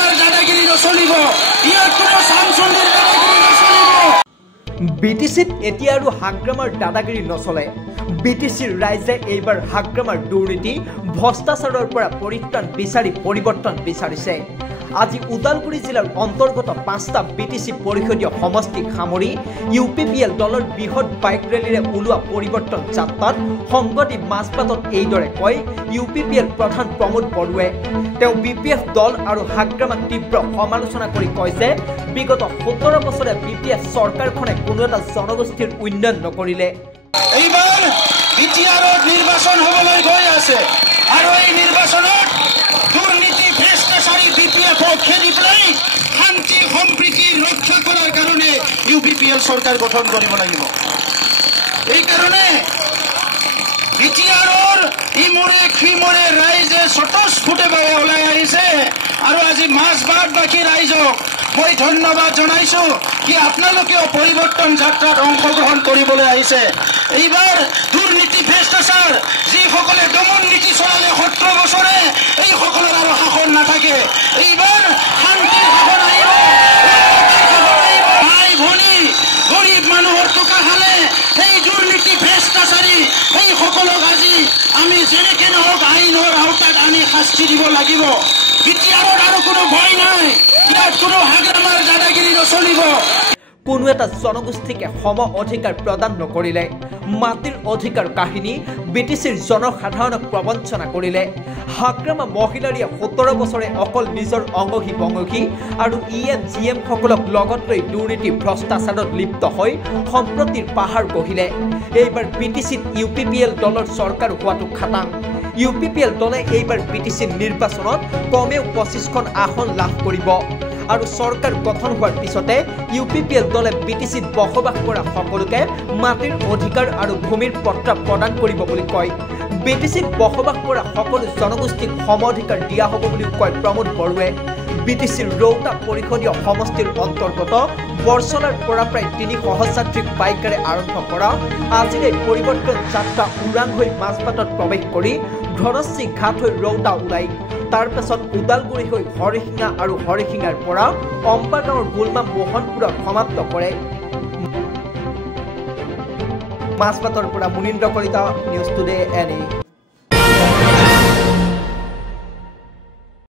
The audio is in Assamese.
হাগ্ৰামাৰ দাদাগিৰি নচলিব ইয়াত কোনো চামচুন্দিৰ দাদাগিৰি নচলিব বিটিচিত এতিয়া আৰু হাগ্ৰামাৰ দাদাগিৰি নচলে বিটিচিৰ ৰাইজে এইবাৰ হাগ্ৰামাৰ দুৰ্নীতি ভ্ৰষ্টাচাৰৰ পৰা পৰিত্ৰাণ বিচাৰি পৰিৱৰ্তন বিচাৰিছে আজি উদালগুৰি জিলাৰ অন্তৰ্গত 5টা বিটিচি পৰিষদীয় সমষ্টিক সামৰি ইউপিপিএল দলৰ বৃহৎ বাইক ৰেলীৰে ওলোৱা পৰিৱৰ্তন যাত্ৰাত সংগতি মাজপাতত এইদৰে কয় ইউপিপিএল প্ৰধান প্ৰমোদ বড়ুৱে তেওঁ বিপিএফ দল আৰু হাগ্ৰামাক তীব্ৰ সমালোচনা কৰি কয় যে বিগত 17 বছৰে বিপিএফ চৰকাৰখনে কোনো এটা জনগোষ্ঠীৰ উন্নয়ন নকৰিলে এইবাৰ বিটিআৰত নিৰ্বাচন হ'বলৈ গৈ আছে আৰু এই নিৰ্বাচনত দুৰ্নীতি ভ্ৰষ্টাচাৰী বিপিএফক খেদি পেলাই শান্তি সম্প্ৰীতি ৰক্ষা কৰাৰ কাৰণে ইউপিপিএল চৰকাৰ গঠন কৰিব লাগিব এই কাৰণে বিটিআৰৰ ইমূৰে সিমূৰে ৰাইজে স্বতঃস্ফূৰ্তভাৱে ওলাই আহিছে আৰু আজি মাজবাট বাকী ৰাইজক মই ধন্যবাদ জনাইছো কি আপোনালোকেও পৰিৱৰ্তন যাত্ৰাত অংশগ্ৰহণ কৰিবলৈ আহিছে এইবাৰ দুৰ্নীতি ভ্ৰষ্টাচাৰ যিসকলে দমন নীতি চলালে 17 বছৰে এইসকলৰ আৰু শাসন নাথাকে এইবাৰ শান্তিৰ শাসন আহিব ভাই ভনী গৰীব মানুহৰ টকা খালে সেই দুৰ্নীতি ভ্ৰষ্টাচাৰী এইসকলক আজি আমি যেনেকে নহওক আইনৰ আওতাত আমি শাস্তি দিব লাগিব বিটিআৰত আৰু কোনো ভয় নাই ইয়াত কোনো হাগ্ৰামাৰ দাদাগিৰি নচলিব কোনো এটা জনগোষ্ঠীকে সম অধিকাৰ প্ৰদান নকৰিলে মাটিৰ অধিকাৰ কাহিনী বিটিচিৰ জনসাধাৰণক প্ৰবঞ্চনা কৰিলে হাগ্ৰামা মহিলাৰীয়ে 17 বছৰে অকল নিজৰ অংগহী বংগহী আৰু জিএম সকলক লগত লৈ দুৰ্নীতি ভ্ৰষ্টাচাৰত লিপ্ত হৈ সম্প্ৰতিৰ পাহাৰ গঢ়িলে এইবাৰ বিটিচিত ইউপিপিএল দলৰ চৰকাৰ হোৱাটো খাটাং ইউপিপিএল দলে এইবাৰ বিটিচি নিৰ্বাচনত কমেও 25খন আসন লাভ কৰিব আৰু চৰকাৰ গঠন হোৱাৰ পিছতে ইউপিপিএল দলে বিটিচিত বসবাস কৰা সকলোকে মাটিৰ অধিকাৰ আৰু ভূমিৰ পট্টা প্ৰদান কৰিব বুলি কয় বিটিচিত বসবাস কৰা সকলো জনগোষ্ঠীক সম অধিকাৰ দিয়া হ'ব বুলি কয় প্ৰমোদ বড়ুৱে বিটিচিৰ ৰৌতা পৰিষদীয় সমষ্টিৰ অন্তৰ্গত বৰচলাৰ পৰা প্ৰায় 3 সহযাত্ৰীক বাইকেৰে আৰম্ভ কৰা আজিৰ এই পৰিৱৰ্তন যাত্ৰা উৰাণ হৈ মাজবাটত প্ৰৱেশ কৰি ঘৰচি ঘাট হৈ ৰৌতা ওলাই তাৰ পাছত উদালগুৰি হৈ হৰিশিঙা আৰু হৰিশিঙাৰ পৰা অম্বাগাঁৱৰ গুলমা মোহনপুৰত সমাপ্ত কৰে মাজবাটৰ পৰা Munindra Kalita news today any